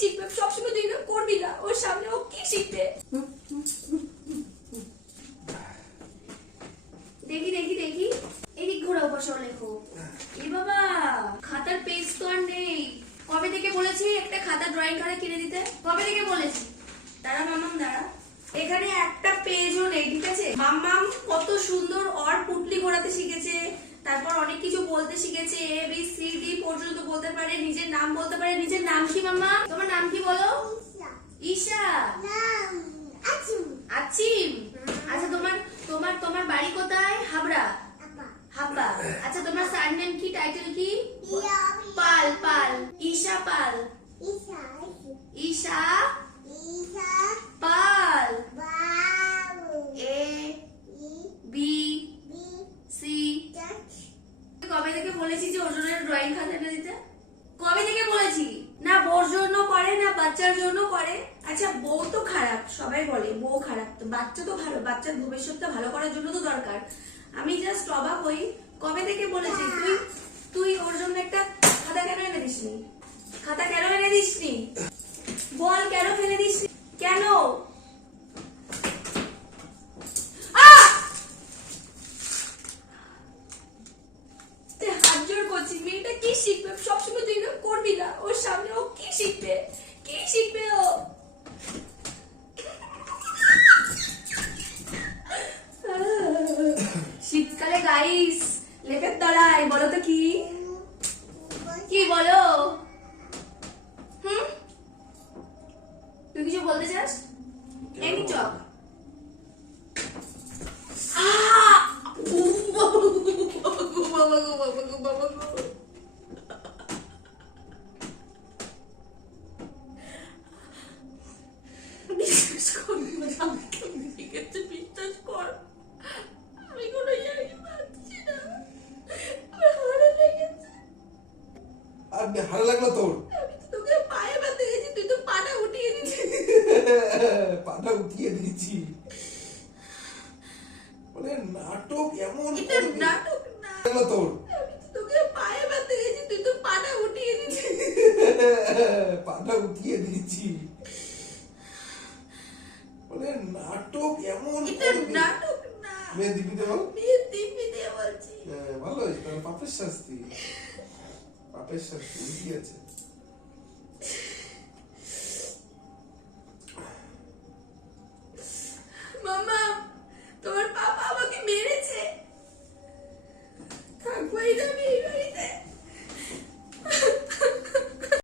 শিখবে? সবসময় তুই এগুলো করবি না। ওর সামনে ও কি শিখবে? দেখি দেখি দেখি। এদিক ঘোরাও বসে লেখো এ বাবা, খাতার পেজ তো আর নেই। কবে থেকে বলেছি একটা খাতা ড্রয়িং খাতা কিনে দিতে? কবে থেকে বলেছি? দাঁড়া মামাম, দাঁড়া। এখানে একটা পেজও নেই, ঠিক আছে? মাম্মাম কত সুন্দর অর পুটলি ঘোরাতে শিখেছে। তারপর অনেক কিছু বলতে শিখেছে এ বি সি ডি পর্যন্ত বলতে পারে, নিজের নাম বলতে পারে, নিজের নাম কি মামা? তোমার নাম কি বলো ঈশা আছিম আচ্ছা তোমার তোমার তোমার বাড়ি কোথায় হাবড়া হাব্বা আচ্ছা তোমার সারনেম কি টাইটেল কি Pal Pal Isha Pal Isha Pal A B C কবে থেকে বলেছি যে ওর জন্য ড্রয়িং খাতা এনে দিতে? কবে থেকে বলেছি? না বোর জন্য করে, না বাচ্চার জন্য করে। আচ্ছা বউ তো খারাপ, সবাই বলে, বউ খারাপ তো, বাচ্চা তো ভালো, বাচ্চার ভবিষ্যৎটা ভালো করার জন্য তো দরকার। আমি জাস্ট অবাক হই, কবে থেকে বলেছি? তুই তুই কিছু বলতে চাস? Any talk. বিশ্বাস কর আমি কেমন গেছে বিশ্বাস কর আমি কোনো জায়গায় পাচ্ছি না আমি হারে লেগেছে আর ভালো লাগল তোর আমি তো তোকে পায়ে ব্যথা গেছি তুই তো পাটা উঠিয়ে দিচ্ছিস পাটা উঠিয়ে দিয়েছি। মানে নাটক এমন এটা নাটক না। তোর। তো তোকে পায়ে ব্যথা গেছি তুই তো পাটা উঠিয়ে দিচ্ছিস পাটা উঠিয়ে দিয়েছি। মানে নাটক এমন এটা নাটক না। মেয়ে দিবিতে বল। মেয়ে দিব্যি বলছি। হ্যাঁ, ভালো তাহলে পাপের শাস্তি। পাপের শাস্তি উঠি আছে Bayılır mıyım?